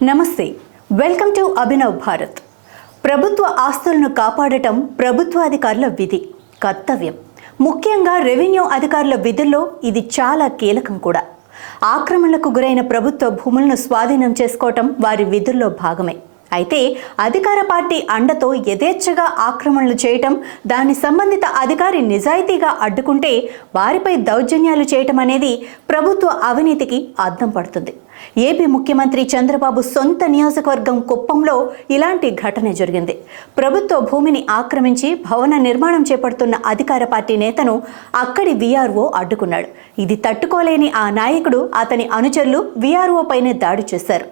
నమస్తే, welcome to Abhinav Bharat. ప్రభుత్వ ఆస్తులను కాపాడటం ప్రభుత్వాధికారుల విధి, కర్తవ్యం. ముఖ్యంగా రెవెన్యూ అధికారుల విధుల్లో ఇది చాలా కీలకం కూడా. ఆక్రమణలకు గురైన ప్రభుత్వ భూములను స్వాధీనం చేసుకోవటం వారి విధుల్లో భాగమే. అయితే అధికార పార్టీ అండతో యథేచ్ఛగా ఆక్రమణలు చేయటం, దాని సంబంధిత అధికారి నిజాయితీగా అడ్డుకుంటే వారిపై దౌర్జన్యాలు చేయటం అనేది ప్రభుత్వ అవినీతికి అద్దం పడుతుంది. ఏపీ ముఖ్యమంత్రి చంద్రబాబు సొంత నియోజకవర్గం కుప్పంలో ఇలాంటి ఘటన జరిగింది. ప్రభుత్వ భూమిని ఆక్రమించి భవన నిర్మాణం చేపడుతున్న అధికార పార్టీ నేతను అక్కడి వీఆర్ఓ అడ్డుకున్నాడు. ఇది తట్టుకోలేని ఆ నాయకుడు, అతని అనుచరులు వీఆర్ఓ పైనే దాడి చేశారు.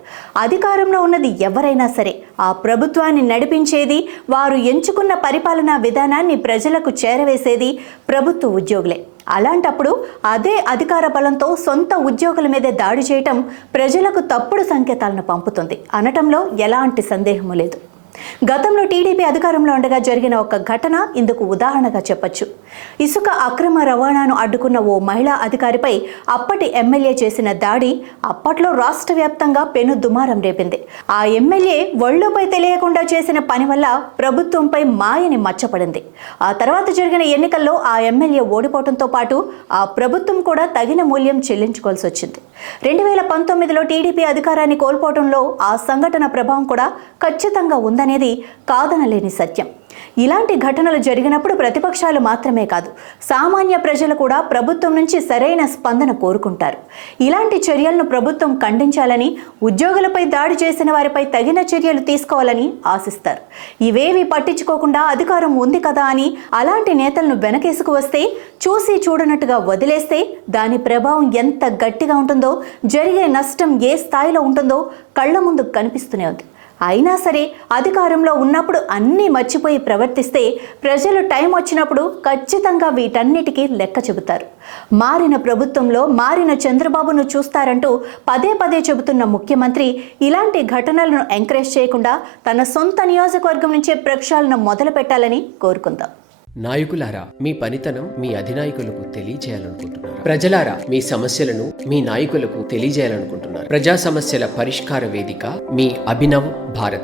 అధికారంలో ఉన్నది ఎవరైనా సరే ఆ ప్రభుత్వాన్ని నడిపించేది, వారు ఎంచుకున్న పరిపాలనా విధానాన్ని ప్రజలకు చేరవేసేది ప్రభుత్వ ఉద్యోగులే. అలాంటప్పుడు అదే అధికార బలంతో సొంత ఉద్యోగుల మీదే దాడి చేయటం ప్రజలకు తప్పుడు సంకేతాలను పంపుతుంది అనటంలో ఎలాంటి సందేహము లేదు. గతంలో టీడీపీ అధికారంలో ఉండగా జరిగిన ఒక ఘటన ఇందుకు ఉదాహరణగా చెప్పొచ్చు. ఇసుక అక్రమ రవాణాను అడ్డుకున్న ఓ మహిళా అధికారిపై అప్పటి ఎమ్మెల్యే చేసిన దాడి అప్పట్లో రాష్ట్ర వ్యాప్తంగా పెను దుమారం రేపింది. ఆ ఎమ్మెల్యే ఒళ్ళుపై తెలియకుండా చేసిన పని వల్ల ప్రభుత్వంపై మాయని మచ్చపడింది. ఆ తర్వాత జరిగిన ఎన్నికల్లో ఆ ఎమ్మెల్యే ఓడిపోవడంతో పాటు ఆ ప్రభుత్వం కూడా తగిన మూల్యం చెల్లించుకోవాల్సి వచ్చింది. 2019లో టీడీపీ అధికారాన్ని కోల్పోవడంలో ఆ సంఘటన ప్రభావం కూడా ఖచ్చితంగా ఉందనేది కాదనలేని సత్యం. ఇలాంటి ఘటనలు జరిగినప్పుడు ప్రతిపక్షాలు మాత్రమే కాదు, సామాన్య ప్రజలు కూడా ప్రభుత్వం నుంచి సరైన స్పందన కోరుకుంటారు. ఇలాంటి చర్యలను ప్రభుత్వం ఖండించాలని, ఉద్యోగులపై దాడి చేసిన వారిపై తగిన చర్యలు తీసుకోవాలని ఆశిస్తారు. ఇవేవి పట్టించుకోకుండా అధికారం ఉంది కదా అని అలాంటి నేతలను వెనకేసుకు వస్తే, చూసి చూడనట్టుగా వదిలేస్తే దాని ప్రభావం ఎంత గట్టిగా ఉంటుందో, జరిగే నష్టం ఏ స్థాయిలో ఉంటుందో కళ్ల ముందు కనిపిస్తూనే ఉంది. అయినా సరే అధికారంలో ఉన్నప్పుడు అన్నీ మర్చిపోయి ప్రవర్తిస్తే ప్రజలు టైం వచ్చినప్పుడు ఖచ్చితంగా వీటన్నిటికీ లెక్క చెబుతారు. మారిన ప్రభుత్వంలో మారిన చంద్రబాబును చూస్తారంటూ పదే పదే చెబుతున్న ముఖ్యమంత్రి ఇలాంటి ఘటనలను ఎంకరేజ్ చేయకుండా తన సొంత నియోజకవర్గం నుంచే ప్రక్షాళన మొదలు పెట్టాలని కోరుకుందాం. నాయకులారా, మీ పనితనం మీ అధినాయకులకు తెలియజేయాలనుకుంటున్నారు. ప్రజలారా, మీ సమస్యలను మీ నాయకులకు తెలియజేయాలనుకుంటున్నారు. ప్రజా సమస్యల పరిష్కార వేదిక మీ అభినవ్ భారత్.